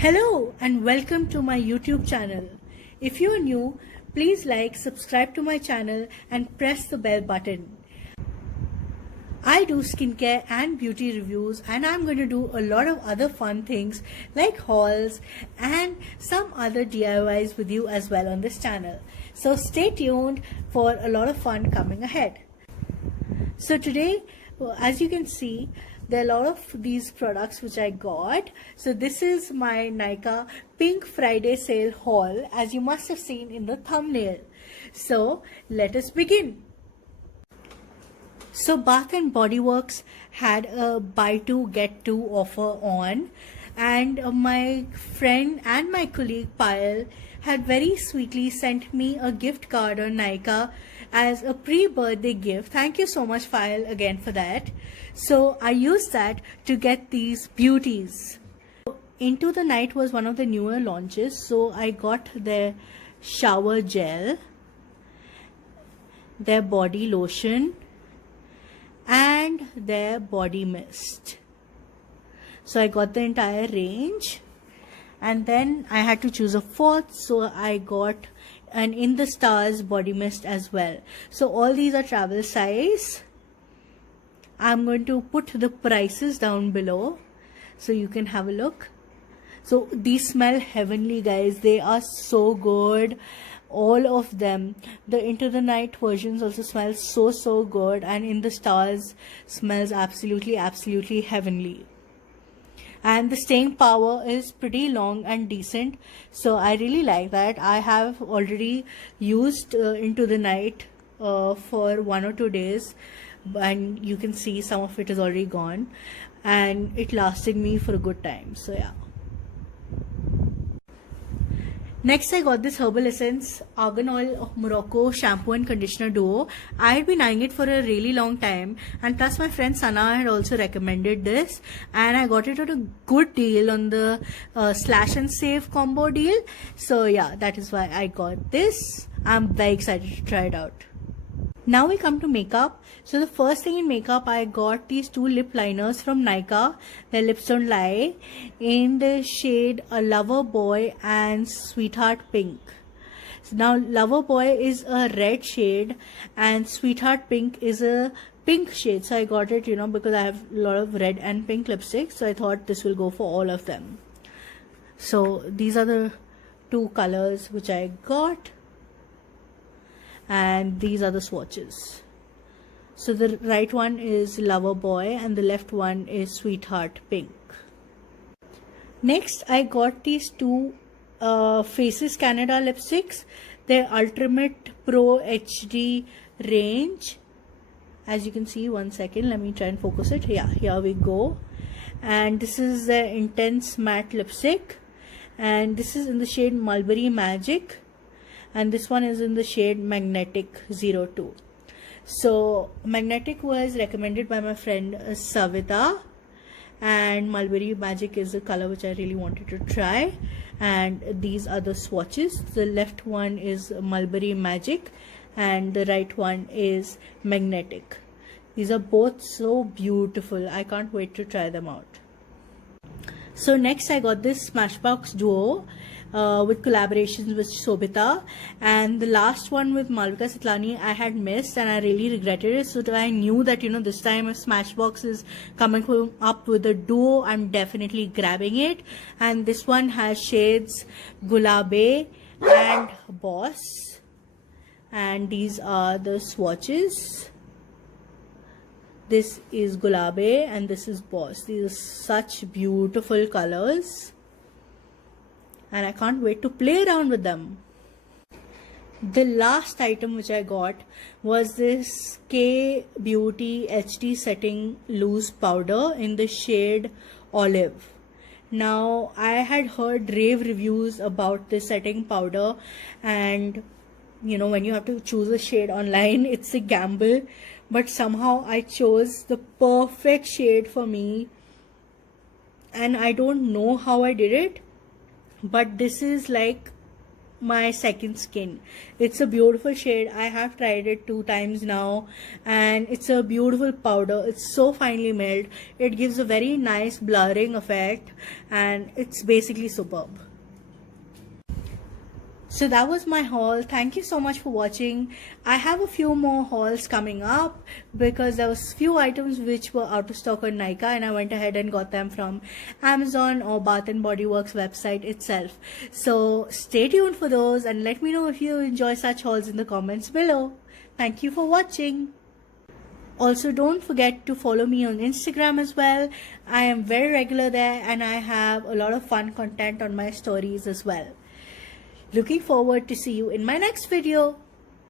Hello and welcome to my YouTube channel. If you are new, please like, subscribe to my channel and press the bell button. I do skincare and beauty reviews, and I'm going to do a lot of other fun things like hauls and some other DIYs with you as well on this channel. So stay tuned for a lot of fun coming ahead. So today, as you can see, there are a lot of these products which I got. So this is my Nykaa Pink Friday sale haul, as you must have seen in the thumbnail. So let us begin. So Bath and Body Works had a buy two get two offer on, and my friend and my colleague Payal had very sweetly sent me a gift card on Nykaa as a pre-birthday gift. Thank you so much, Payal, again for that. So I used that to get these beauties. Into the Night was one of the newer launches, so I got their shower gel, their body lotion, and their body mist. So I got the entire range, and then I had to choose a fourth, so I got an In the Stars body mist as well. So all these are travel size. I'm going to put the prices down below so you can have a look. So these smell heavenly, guys. They are so good, all of them. The Into the Night versions also smell so good, and In the Stars smells absolutely heavenly. And the staying power is pretty long and decent, so I really like that. I have already used Into the Night for 1 or 2 days, and you can see some of it is already gone, and it lasted me for a good time. So yeah. Next, I got this Herbal Essence Argan Oil of Morocco shampoo and conditioner duo. I had been eyeing it for a really long time, and plus my friend Sana had also recommended this, and I got it at a good deal on the slash and save combo deal. So yeah, that is why I got this. I'm very excited to try it out. Now we come to makeup. So the first thing in makeup, I got these two lip liners from Nykaa. Their Lips Don't Lie in the shade Lover Boy and Sweetheart Pink. So now Lover Boy is a red shade and Sweetheart Pink is a pink shade. So I got it, because I have a lot of red and pink lipsticks. So I thought this will go for all of them. So these are the two colors which I got. And these are the swatches. So the right one is Lover Boy and the left one is Sweetheart Pink. Next, I got these two Faces Canada lipsticks. They're Ultimate Pro HD range. As you can see, one second, let me try and focus it. Yeah, here we go. And this is the Intense Matte Lipstick, and this is in the shade Mulberry Magic, and this one is in the shade Magnetic 02. So Magnetic was recommended by my friend Savita, and Mulberry Magic is a color which I really wanted to try. And these are the swatches. The left one is Mulberry Magic and the right one is Magnetic. These are both so beautiful. I can't wait to try them out. So next I got this Smashbox Duo with collaborations with Sobhita, and the last one with Malvika Sitlani I had missed and I really regretted it. So I knew that this time if Smashbox is coming up with a duo, I'm definitely grabbing it. And this one has shades Gulabe and Boss, and these are the swatches. This is Gulabe and this is Boss. These are such beautiful colors, and I can't wait to play around with them. The last item which I got was this K Beauty HD Setting Loose Powder in the shade Olive. Now, I had heard rave reviews about this setting powder, and when you have to choose a shade online, it's a gamble. But somehow I chose the perfect shade for me, and I don't know how I did it, but this is like my second skin. It's a beautiful shade. I have tried it 2 times now, and it's a beautiful powder. It's so finely milled. It gives a very nice blurring effect, and it's basically superb. So that was my haul. Thank you so much for watching. I have a few more hauls coming up because there was few items which were out of stock on Nykaa, and I went ahead and got them from Amazon or Bath and Body Works website itself. So stay tuned for those, and let me know if you enjoy such hauls in the comments below. Thank you for watching. Also, don't forget to follow me on Instagram as well. I am very regular there, and I have a lot of fun content on my stories as well. Looking forward to see you in my next video.